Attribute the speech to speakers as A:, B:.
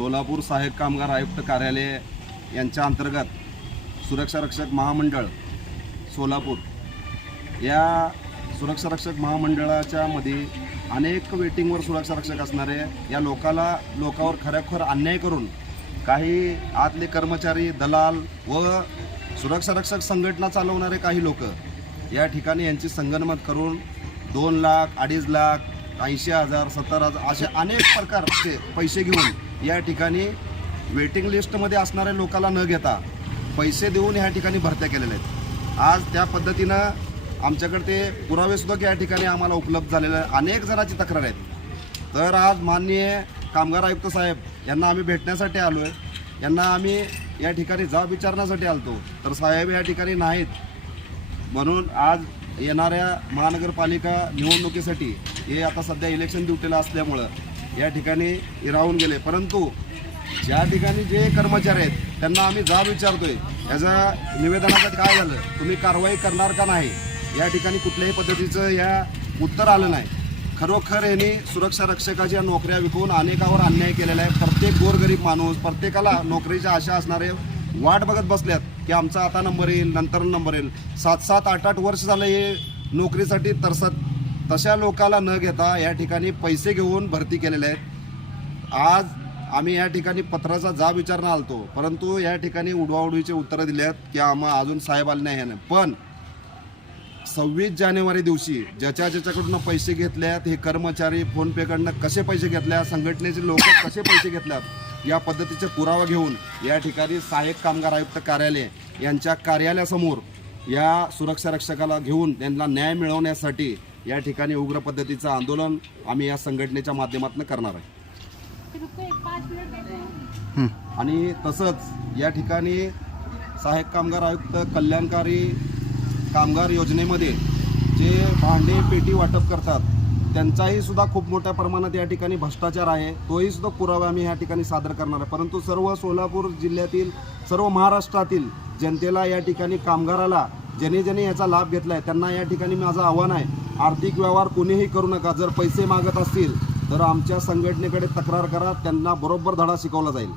A: सोलापूर सहाय्यक कामगार आयुक्त कार्यालय यांच्या अंतर्गत सुरक्षा रक्षक महामंडळ सोलापूर या सुरक्षा रक्षक महामंडळाच्या मध्ये अनेक वेटिंगवर सुरक्षा रक्षक असणारे या लोकाला लोकावर खरोखर अन्याय करून काही आतले कर्मचारी दलाल व सुरक्षा रक्षक संघटना चालवणारे काही लोक या ठिकाणी यांची संगनमत करून दोन लाख अडीच लाख ऐंशी हजार सत्तर हजार असे अनेक प्रकारचे पैसे घेऊन या ठिकाणी वेटिंग लिस्टमध्ये असणाऱ्या लोकांना न घेता पैसे देऊन ह्या ठिकाणी भरत्या केलेल्या आहेत. आज त्या पद्धतीनं आमच्याकडे ते पुरावेसुद्धा या ठिकाणी आम्हाला उपलब्ध झालेले आहे अनेक जणांची तक्रार आहेत. तर आज माननीय कामगार आयुक्त साहेब यांना आम्ही भेटण्यासाठी आलो आहे यांना आम्ही या ठिकाणी जाब विचारण्यासाठी आलतो. तर साहेब या ठिकाणी नाहीत. म्हणून आज येणाऱ्या महानगरपालिका निवडणुकीसाठी हे आता सध्या इलेक्शन ड्युटीला असल्यामुळं या ठिकाणी राहून गेले. परंतु ज्या ठिकाणी जे कर्मचारी आहेत त्यांना आम्ही जाब विचारतोय. याचा निवेदनाचं काय झालं? तुम्ही कारवाई करणार का नाही? या ठिकाणी कुठल्याही पद्धतीचं या उत्तर आलं नाही. खरोखर यांनी सुरक्षा रक्षकाच्या नोकऱ्या विकून अनेकावर अन्याय केलेला आहे. प्रत्येक गोरगरीब माणूस प्रत्येकाला नोकरीच्या आशा असणारे वाट बघत बसल्यात की आमचा आता नंबर येईल नंतर नंबर येईल. सात सात आठ आठ वर्ष झालं हे नोकरीसाठी तरसत तशा लोकाला न घेता या ठिकाणी पैसे घेऊन भरती केलेले आहेत. आज आम्ही या ठिकाणी पत्राचा जा विचारणं आलतो परंतु या ठिकाणी उडवाउडवीचे उत्तरं दिले आहेत की आम्हा अजून साहेब आले नाही ह्यानं पण सव्वीस जानेवारी दिवशी ज्याच्या ज्याच्याकडून पैसे घेतल्यात हे कर्मचारी फोनपेकडनं कसे पैसे घेतल्या संघटनेचे लोक कसे पैसे घेतल्यात या पद्धतीचे पुरावा घेऊन या ठिकाणी सहाय्यक कामगार आयुक्त कार्यालय यांच्या कार्यालयासमोर या सुरक्षा रक्षकाला घेऊन त्यांना न्याय मिळवण्यासाठी या ठिकाणी उग्र पद्धतीचं आंदोलन आम्ही या संघटनेच्या माध्यमातून करणार आहे. आणि तसंच या ठिकाणी सहाय्यक कामगार आयुक्त कल्याणकारी कामगार योजनेमध्ये जे भांडे पेटी वाटप करतात त्यांचाही सुद्धा खूप मोठ्या प्रमाणात या ठिकाणी भ्रष्टाचार आहे. तोही सुद्धा पुरावा आम्ही या ठिकाणी सादर करणार आहे. परंतु सर्व सोलापूर जिल्ह्यातील सर्व महाराष्ट्रातील जनतेला या ठिकाणी कामगाराला ज्याने ज्याने याचा लाभ घेतला आहे त्यांना या ठिकाणी माझं आव्हान आहे आर्थिक व्यवहार कोणीही करू नका. जर पैसे मागत असतील तर आमच्या संघटनेकडे तक्रार करा. त्यांना बरोबर धडा शिकवला जाईल.